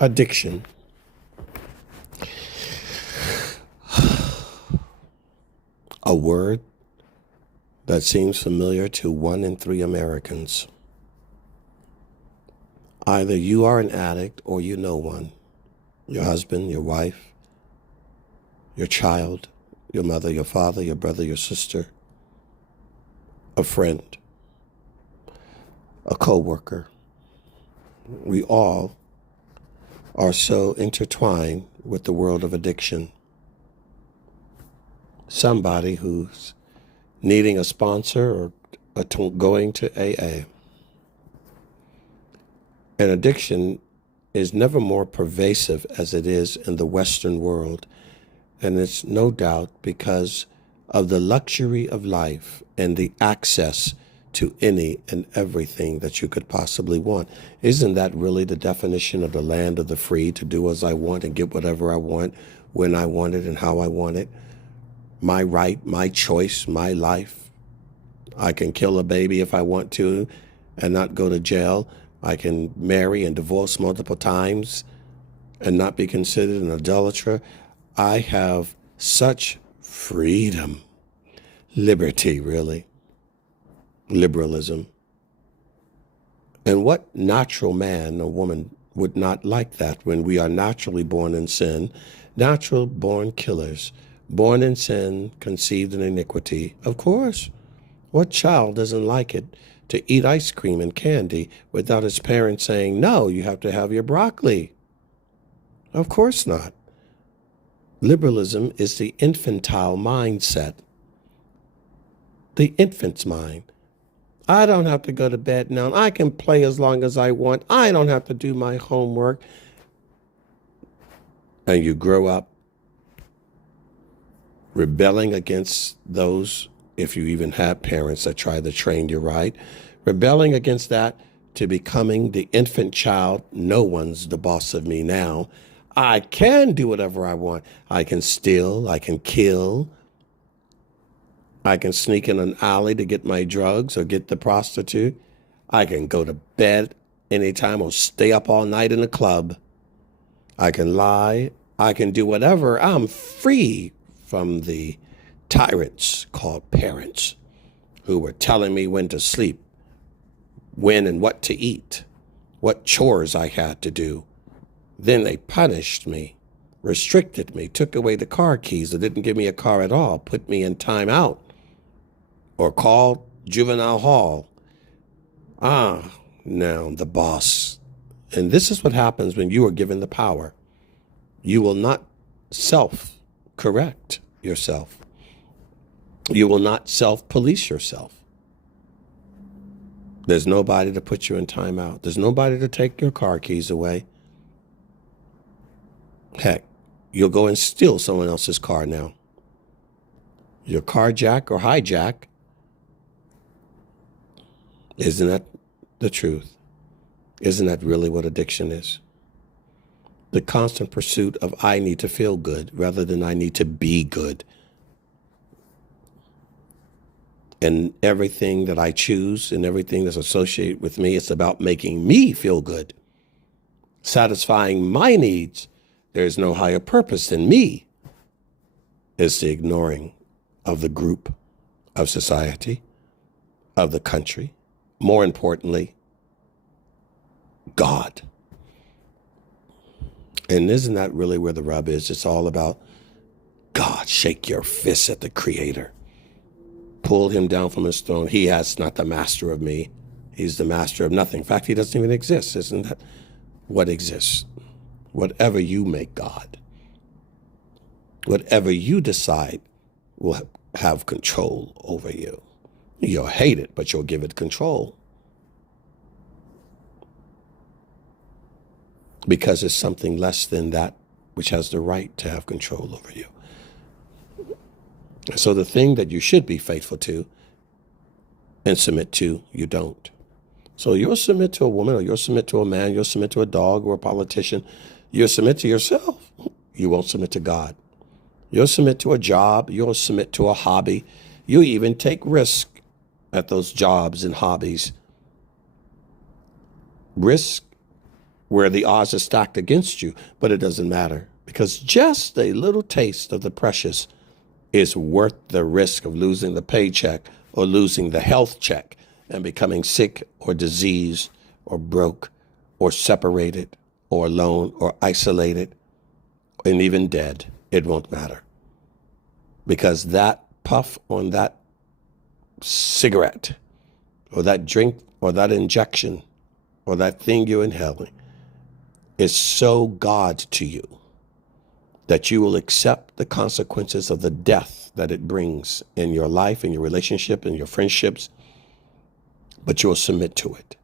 Addiction. A word that seems familiar to 1 in 3 Americans. Either you are an addict or you know one. Your husband, your wife, your child, your mother, your father, your brother, your sister, a friend, a co-worker. We all are so intertwined with the world of addiction. Somebody who's needing a sponsor or going to AA. And addiction is never more pervasive as it is in the Western world. And it's no doubt because of the luxury of life and the access to any and everything that you could possibly want. Isn't that really the definition of the land of the free, to do as I want and get whatever I want, when I want it and how I want it? My right, my choice, my life. I can kill a baby if I want to and not go to jail. I can marry and divorce multiple times and not be considered an adulterer. I have such freedom, liberty, really, liberalism. And what natural man or woman would not like that when we are naturally born in sin, natural born killers, born in sin, conceived in iniquity? Of course. What child doesn't like it to eat ice cream and candy without his parents saying, no, you have to have your broccoli? Of course not. Liberalism is the infantile mindset, the infant's mind. I don't have to go to bed now. I can play as long as I want. I don't have to do my homework. And you grow up rebelling against those, if you even have parents that try to train you right, rebelling against that to becoming the infant child. No one's the boss of me now. I can do whatever I want. I can steal, I can kill, I can sneak in an alley to get my drugs or get the prostitute. I can go to bed anytime or stay up all night in a club. I can lie, I can do whatever. I'm free from the tyrants called parents who were telling me when to sleep, when and what to eat, what chores I had to do. Then they punished me, restricted me, took away the car keys, or didn't give me a car at all, put me in time out, or called juvenile hall. Now the boss. And this is what happens when you are given the power. You will not self-correct yourself. You will not self-police yourself. There's nobody to put you in timeout. There's nobody to take your car keys away. Heck, you'll go and steal someone else's car now. Your carjack or hijack. Isn't that the truth? Isn't that really what addiction is? The constant pursuit of I need to feel good rather than I need to be good. And everything that I choose and everything that's associated with me, it's about making me feel good, satisfying my needs. There's no higher purpose than me. It's the ignoring of the group, of society, of the country. More importantly, God. And isn't that really where the rub is? It's all about God. Shake your fist at the Creator. Pull him down from his throne. He is not the master of me. He's the master of nothing. In fact, he doesn't even exist. Isn't that what exists? Whatever you make God, whatever you decide will have control over you. You'll hate it, but you'll give it control. Because it's something less than that which has the right to have control over you. So the thing that you should be faithful to and submit to, you don't. So you'll submit to a woman, or you'll submit to a man, you'll submit to a dog or a politician. You'll submit to yourself. You won't submit to God. You'll submit to a job. You'll submit to a hobby. You even take risk at those jobs and hobbies. Risk where the odds are stacked against you, but it doesn't matter because just a little taste of the precious is worth the risk of losing the paycheck or losing the health check and becoming sick or diseased or broke or separated or alone or isolated and even dead. It won't matter because that puff on that cigarette or that drink or that injection or that thing you're inhaling is so God to you that you will accept the consequences of the death that it brings in your life, in your relationship, in your friendships, but you will submit to it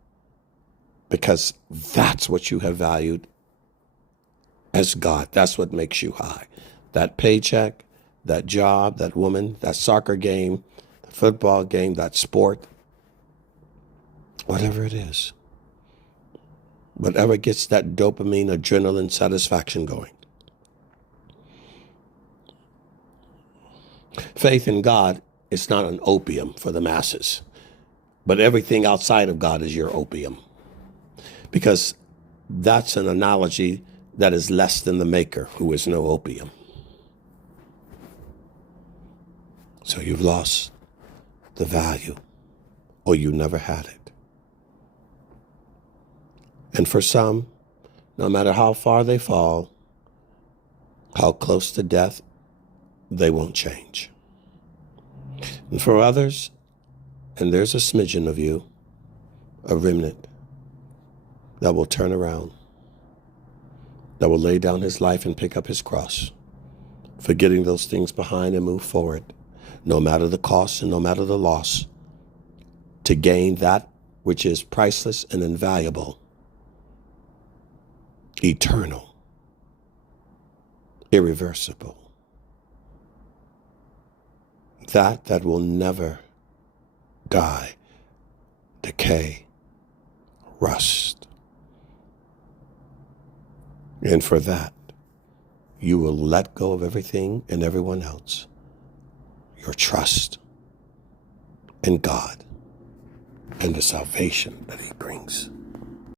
because that's what you have valued as God. That's what makes you high. That paycheck, that job, that woman, that soccer game, the football game, that sport, whatever it is, whatever gets that dopamine, adrenaline satisfaction going. Faith in God is not an opium for the masses, but everything outside of God is your opium, because that's an analogy that is less than the maker, who is no opium. So you've lost the value, or you never had it. And for some, no matter how far they fall, how close to death, they won't change. And for others, and there's a smidgen of you, a remnant, that will turn around, that will lay down his life and pick up his cross, forgetting those things behind and move forward, no matter the cost and no matter the loss, to gain that which is priceless and invaluable, eternal, irreversible, that will never die, decay, rust. And for that, you will let go of everything and everyone else, your trust in God and the salvation that he brings.